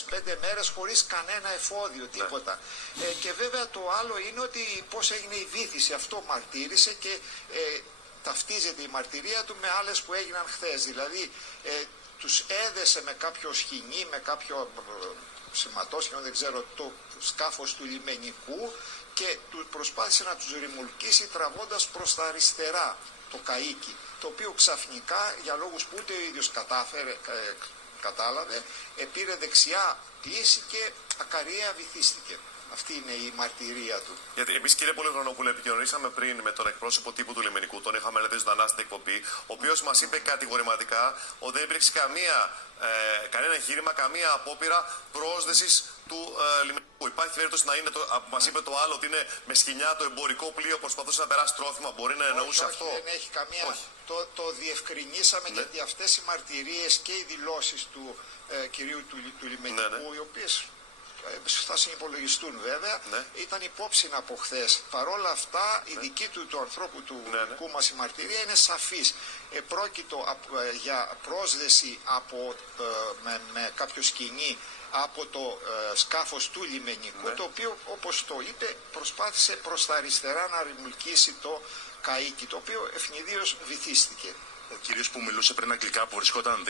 5 μέρες χωρίς κανένα εφόδιο, τίποτα. Και βέβαια το άλλο είναι ότι πώς έγινε η βύθιση, αυτό μαρτύρησε και ταυτίζεται η μαρτυρία του με άλλες που έγιναν χθες. Δηλαδή τους έδεσε με κάποιο σχοινί, με κάποιο σηματόσχηνο, δεν ξέρω, το σκάφος του λιμενικού και προσπάθησε να τους ρημουλκίσει τραβώντας προς τα αριστερά το καΐκι, το οποίο ξαφνικά, για λόγους που ούτε ο ίδιος κατάλαβε, πήρε δεξιά πίεση και ακαριέα βυθίστηκε. Αυτή είναι η μαρτυρία του. Γιατί εμείς, κύριε Πολυχρονόπουλε, επικοινωνήσαμε πριν με τον εκπρόσωπο τύπου του λιμενικού, τον είχαμε δηλαδή ζωντανά στην εκπομπή, ο οποίος μας είπε κατηγορηματικά ότι δεν υπήρξε κανένα εγχείρημα, καμία απόπειρα πρόσδεσης του λιμενικού. Υπάρχει περίπτωση να είναι, μας είπε το άλλο, ότι είναι με σκοινιά το εμπορικό πλοίο, προσπαθούσε να περάσει τρόφιμα. Μπορεί να εννοούσε αυτό? Όχι, δεν έχει καμία. Το διευκρινίσαμε, γιατί αυτές οι μαρτυρίες και οι δηλώσεις του κυρίου του λιμενικού, οι οποίες θα συνυπολογιστούν βέβαια, ήταν υπόψη από χθες. Παρόλα αυτά, η δική του ανθρώπου του δικού μας η μαρτυρία είναι σαφής. Πρόκειτο για πρόσδεση με κάποιο σκοινί από το σκάφος του λιμενικού, το οποίο, όπως το είπε, προσπάθησε προς τα αριστερά να ρημουλκίσει το καΐκι, το οποίο ευνηδίως βυθίστηκε. Ο κύριος που μιλούσε πριν αγγλικά, που βρισκόταν